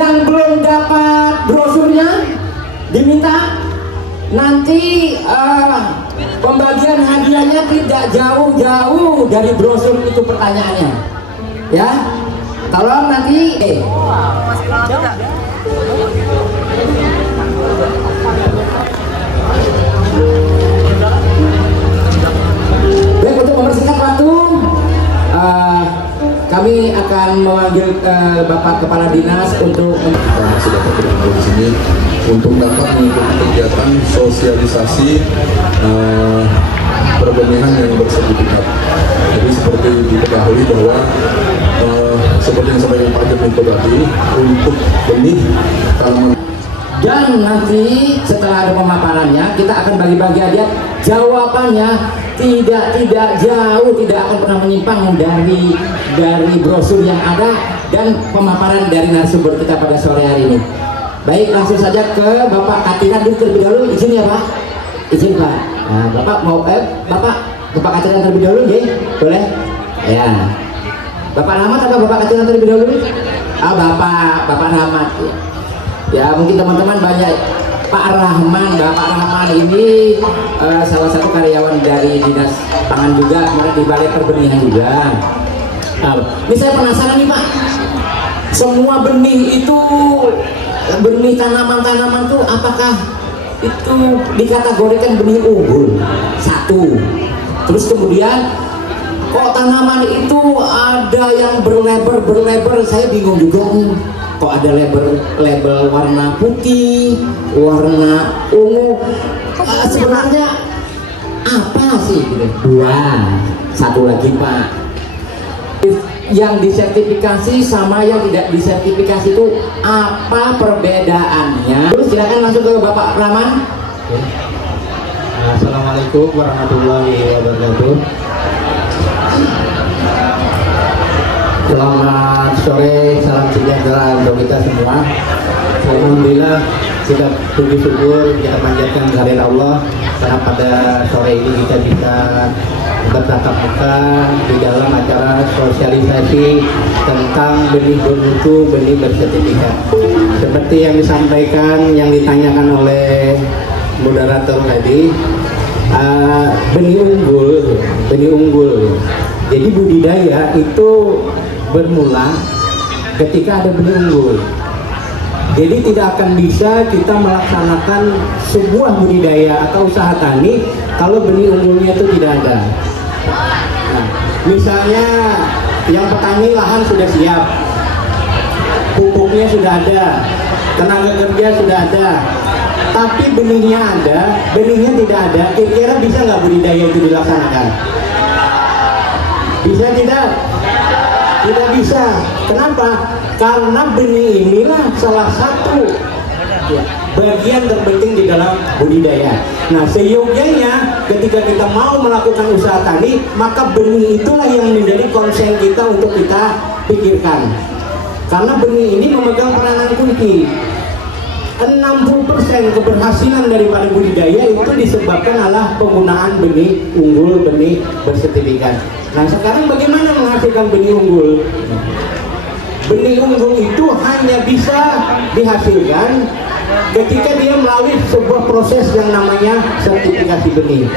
Yang belum dapat brosurnya diminta nanti pembagian hadiahnya tidak jauh-jauh dari brosur itu pertanyaannya, ya. Tolong nanti. Baik, untuk mempersingkat waktu, kami akan memanggil Bapak Kepala Dinas untuk sudah berkumpul di sini untuk dapat mengikuti kegiatan sosialisasi perbenihan yang bersertifikat. Jadi seperti diketahui bahwa seperti yang disampaikan Pak Jemito tadi, untuk benih tanaman. Dan nanti setelah ada pemaparannya kita akan bagi-bagi hadiah. Jawabannya tidak jauh, tidak akan pernah menyimpang dari brosur yang ada dan pemaparan dari narasumber kita pada sore hari ini. Baik, langsung saja ke Bapak Katiran terlebih dahulu. Izin ya Pak, izin Pak. Nah, Bapak mau Bapak Katiran terlebih dahulu, ya? Boleh? Ya. Bapak Rahmat atau Bapak Katiran terlebih dahulu? Bapak Rahmat. Ya, mungkin teman-teman banyak. Pak Rahman, Bapak Rahman ini salah satu karyawan dari Dinas Pangan juga, kemarin di Balai Perbenihan juga. Ini saya penasaran nih Pak, semua benih itu, benih tanaman-tanaman tuh apakah itu dikategorikan benih unggul? Satu. Terus kemudian kok tanaman itu ada yang berlebar, saya bingung juga nih. Kok ada label warna putih, warna ungu, sebenarnya apa sih? Dua, satu lagi Pak, yang disertifikasi sama yang tidak disertifikasi itu apa perbedaannya? Terus silakan langsung ke Bapak Rahman. Assalamualaikum warahmatullahi wabarakatuh. Selamat sore, salam sejahtera untuk kita semua. Alhamdulillah kita puji syukur, kita panjatkan kehadirat Allah karena pada sore ini kita bisa bertatap muka di dalam acara sosialisasi tentang benih bermutu, benih bersertifikat. Seperti yang disampaikan, yang ditanyakan oleh moderator tadi, benih unggul. Jadi budidaya itu bermula ketika ada benih unggul. Jadi tidak akan bisa kita melaksanakan sebuah budidaya atau usaha tani kalau benih unggulnya itu tidak ada. Nah, misalnya yang petani lahan sudah siap, pupuknya sudah ada, tenaga kerja sudah ada, tapi benihnya tidak ada, kira-kira bisa nggak budidaya itu dilaksanakan? Bisa tidak? Tidak bisa. Kenapa? Karena benih inilah salah satu bagian terpenting di dalam budidaya. Nah, seyogyanya ketika kita mau melakukan usaha tani, maka benih itulah yang menjadi konsen kita untuk kita pikirkan. Karena benih ini memegang peranan kunci. 60% keberhasilan daripada budidaya itu disebabkan oleh penggunaan benih unggul, benih bersertifikat. Nah, sekarang bagaimana menghasilkan benih unggul? Benih unggul itu hanya bisa dihasilkan ketika dia melalui sebuah proses yang namanya sertifikasi benih.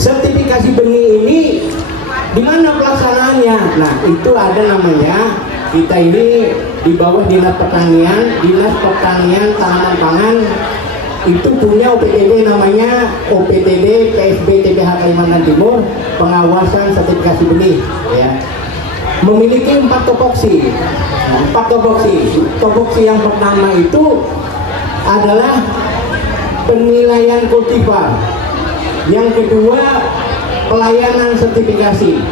Sertifikasi benih ini di mana pelaksanaannya? Nah, itu ada namanya, kita ini di bawah Dinas Pertanian Tanaman Pangan itu punya OPTD namanya OPTD PSB TPH Kalimantan Timur, pengawasan sertifikasi benih, ya. Memiliki 4 topoksi. Nah, 4 topoksi. Topoksi yang pertama itu adalah penilaian kultivar. Yang kedua, pelayanan sertifikasi.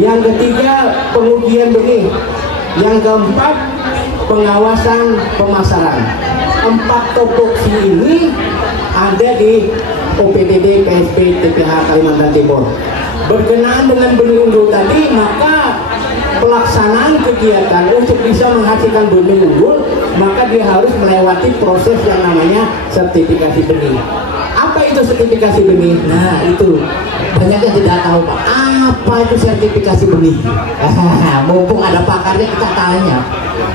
Yang ketiga, pengujian benih. Yang keempat, pengawasan pemasaran. 4 topoksi ini ada di OPTD PSB TPH Kalimantan Timur. Berkenaan dengan benih unggul tadi, maka pelaksanaan kegiatan untuk bisa menghasilkan benih unggul, maka dia harus melewati proses yang namanya sertifikasi benih. Apa itu sertifikasi benih? Nah itu banyak yang tidak tahu Pak, apa itu sertifikasi benih. Mumpung ada pakarnya kita tanya.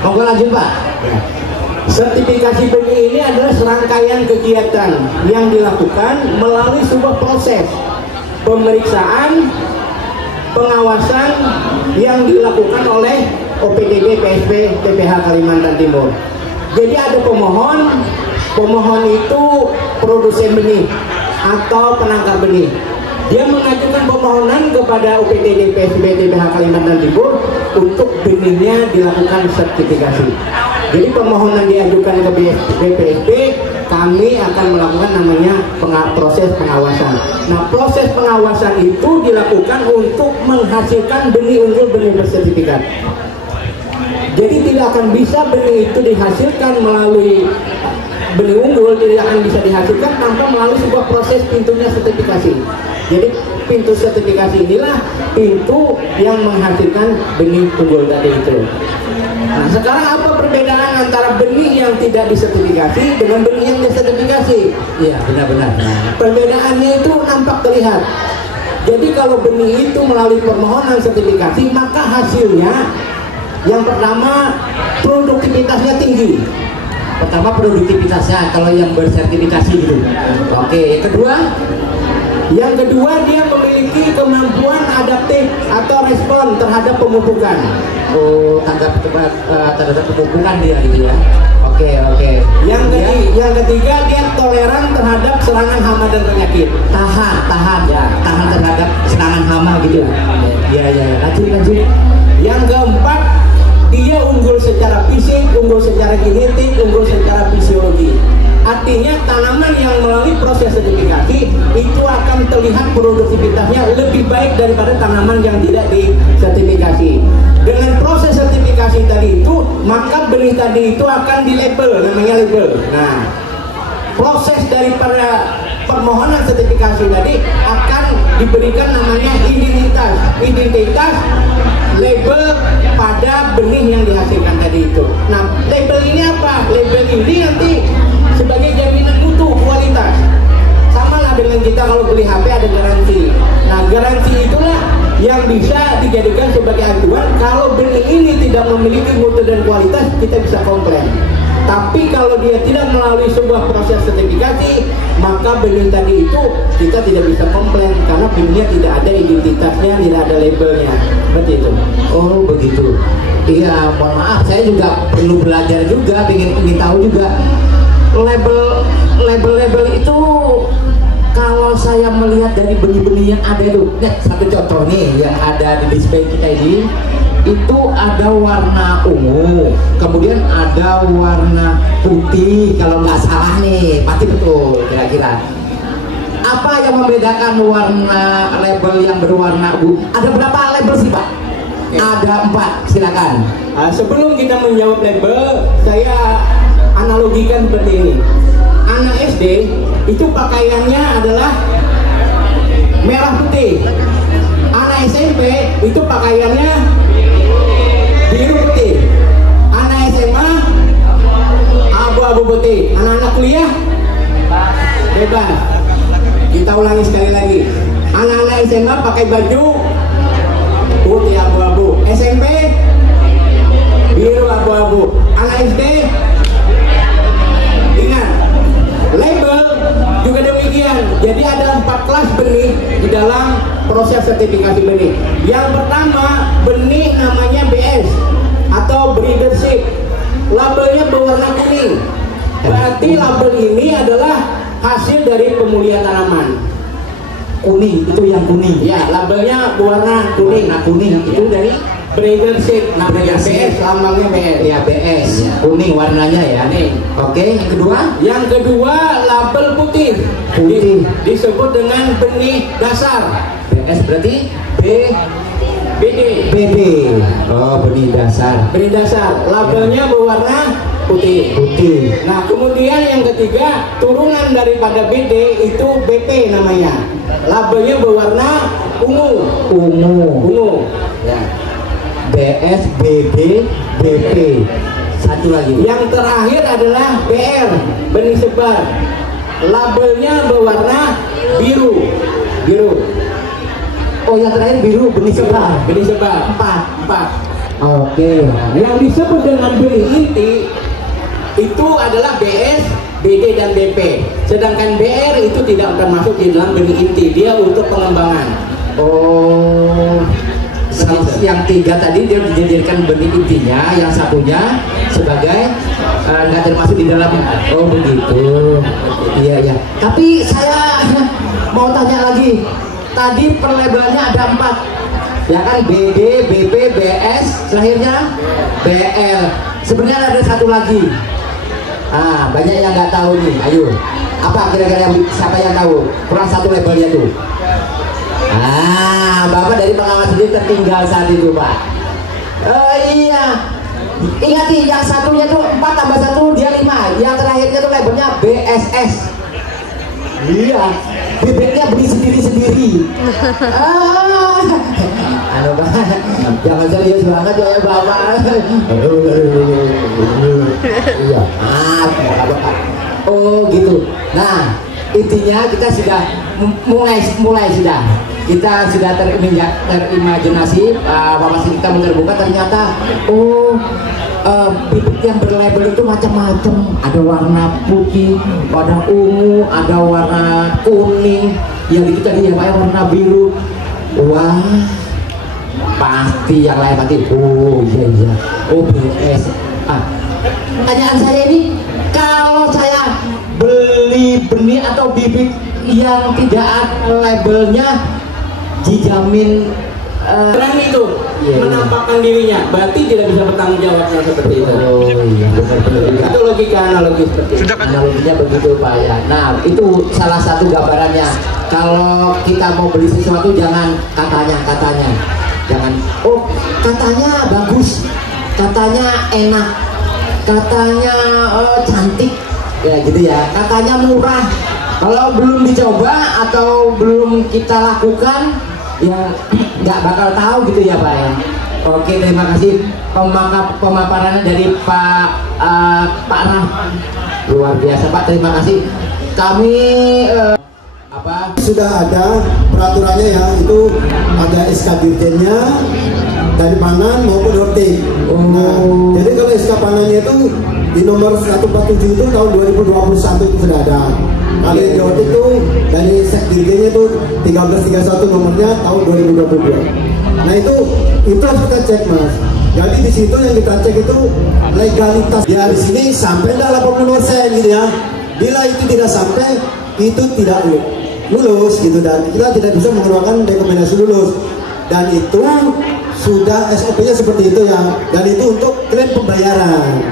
Monggo lanjut Pak. Sertifikasi benih ini adalah serangkaian kegiatan yang dilakukan melalui sebuah proses pemeriksaan, pengawasan yang dilakukan oleh OPDD PSP TPH Kalimantan Timur. Jadi ada pemohon itu produsen benih atau penangkar benih. Dia mengajukan permohonan kepada OPDD PSP TPH Kalimantan Timur untuk benihnya dilakukan sertifikasi. Jadi permohonan diajukan ke BPSP, kami akan melakukan namanya proses pengawasan. Nah, proses pengawasan itu dilakukan untuk menghasilkan benih unggul, benih bersertifikat. Jadi tidak akan bisa benih itu dihasilkan melalui benih unggul, tidak akan bisa dihasilkan tanpa melalui sebuah proses pintunya sertifikasi. Jadi pintu sertifikasi inilah pintu yang menghasilkan benih unggul tadi itu. Nah, sekarang apa perbedaan antara benih yang tidak disertifikasi dengan benih yang disertifikasi? Iya benar-benar. Perbedaannya itu nampak terlihat. Jadi kalau benih itu melalui permohonan sertifikasi, maka hasilnya yang pertama produktivitasnya tinggi. Pertama produktivitasnya kalau yang bersertifikasi gitu. Oke, yang kedua dia memiliki kemampuan adaptif atau respon terhadap pemupukan. Oh, tanggap cepat terhadap pemupukan dia gitu ya. Oke. Yang ketiga dia toleran terhadap serangan hama dan penyakit. Tahan terhadap serangan hama gitu. Iya. Lanjut. Yang keempat, dia unggul secara fisik, unggul secara genetik, unggul secara fisiologi. Artinya tanaman yang melalui proses sertifikasi itu akan terlihat produktivitasnya lebih baik daripada tanaman yang tidak disertifikasi. Dengan proses sertifikasi tadi itu, maka benih tadi itu akan dilabel, namanya label. Nah, proses daripada permohonan sertifikasi tadi akan diberikan namanya identitas label pada benih yang dihasilkan tadi itu. Nah, label ini apa? Label ini nanti sebagai jaminan mutu kualitas. Sama lah dengan kita kalau beli HP ada garansi. Nah, garansi itulah yang bisa dijadikan sebagai acuan. Kalau benih ini tidak memiliki mutu dan kualitas, kita bisa komplain. Tapi kalau dia tidak melalui sebuah proses sertifikasi, maka benih tadi itu kita tidak bisa komplain karena benihnya tidak ada identitasnya, tidak ada labelnya. Seperti itu. Oh begitu. Iya, mohon maaf, saya juga perlu belajar juga, ingin tahu juga label itu. Kalau saya melihat dari benih-benih yang ada itu, satu contoh nih yang ada di display kita ini, itu ada warna ungu, kemudian ada warna putih kalau nggak salah nih, pasti betul kira-kira. Apa yang membedakan warna label yang berwarna ungu? Ada berapa label sih Pak? Ada 4, silakan. Sebelum kita menjawab label, saya analogikan seperti ini. Anak SD itu pakaiannya adalah merah putih. Anak SMP itu pakaiannya biru putih. Anak SMA abu-abu putih. Anak-anak kuliah bebas. Kita ulangi sekali lagi. Anak-anak SMA pakai baju putih abu-abu. SMP biru abu-abu. Anak SD ingat, label juga demikian. Jadi ada 4 kelas benih di dalam proses sertifikasi benih. Yang pertama, benih namanya BS atau breedership. Labelnya berwarna kuning. Berarti label ini adalah hasil dari pemulihan tanaman. Kuning, itu yang kuning. Ya, labelnya berwarna kuning. Nah, kuning itu dari breedership, namanya BS, lambangnya BS. Ya, BS. Kuning warnanya ya. Nih. Oke, yang kedua label putih. Disebut dengan benih dasar. BS berarti BD. Oh, benih dasar. Benih dasar. Labelnya berwarna putih. Nah, kemudian yang ketiga, turunan daripada BD itu BP namanya. Labelnya berwarna ungu. Ya. BS, BB, BP. Satu lagi. Yang terakhir adalah BR, benih sebar. labelnya berwarna biru. Oh, yang terakhir biru benih sebar. Empat. Oke. Yang disebut dengan benih inti itu adalah BS, BD dan BP. Sedangkan BR itu tidak akan masuk di dalam benih inti. Dia untuk pengembangan. Oh. Yang tiga tadi dia dijadikan benih intinya, yang satunya sebagai nggak termasuk di dalamnya. Oh begitu. Iya. Tapi saya mau tanya lagi. Tadi perlebarannya ada 4, ya kan? BD, BP, BS, terakhirnya BL. Sebenarnya ada satu lagi. Banyak yang nggak tahu nih. Ayo, apa kira-kira siapa yang tahu? Kurang satu labelnya tuh. Bapak dari pengawas sendiri tertinggal saat itu, Pak. Iya. Ingat nih, yang satunya tuh 4 tambah 1 dia 5. Yang terakhirnya tuh labelnya BSS. Iya. Bebeknya beli sendiri-sendiri. Pak, jangan serius banget ya Bapak. Iya. Oh gitu. Nah, intinya kita sudah mulai sudah. Kita sudah terimajinasi, wawasan kita terbuka, ternyata bibit yang berlabel itu macam-macam. Ada warna putih, ada ungu, ada warna kuning, yang itu tadi ya Pak, warna biru. Wah, pasti yang lain nanti. Oh iya. Oh BS. Pertanyaan saya ini, kalau saya beli benih atau bibit yang tidak ada labelnya, dijamin berani itu menampakkan dirinya, berarti tidak bisa bertanggung jawabnya seperti itu. Oh iya, benar. Itu logika analogi seperti itu. Analoginya begitu Pak ya. Nah, itu salah satu gambarannya. Kalau kita mau beli sesuatu jangan katanya. Jangan, oh katanya bagus, katanya enak, katanya cantik, ya gitu ya. Katanya murah. Kalau belum dicoba atau belum kita lakukan, ya nggak bakal tahu gitu ya Pak ya. Oke, terima kasih pemaparannya dari Pak Rah. Luar biasa Pak, terima kasih. Kami sudah ada peraturannya ya, itu ada SK Dirjennya dari Pangan maupun Hortik. Nah, jadi kalau SK Pangannya itu di nomor 147 itu tahun 2021 itu sudah ada. Kalau di Hortik itu dari SK Dirjennya itu 1331 nomornya tahun 2022. Nah itu harus kita cek Mas. Jadi di situ yang kita cek itu legalitas. Ya di sini sampai 80% gitu ya. Bila itu tidak sampai, itu tidak lulus gitu, dan kita tidak bisa mengeluarkan rekomendasi lulus, dan itu sudah SOP-nya seperti itu ya, dan itu untuk klaim pembayaran.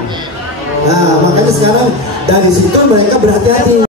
Nah makanya sekarang dari situ mereka berhati-hati.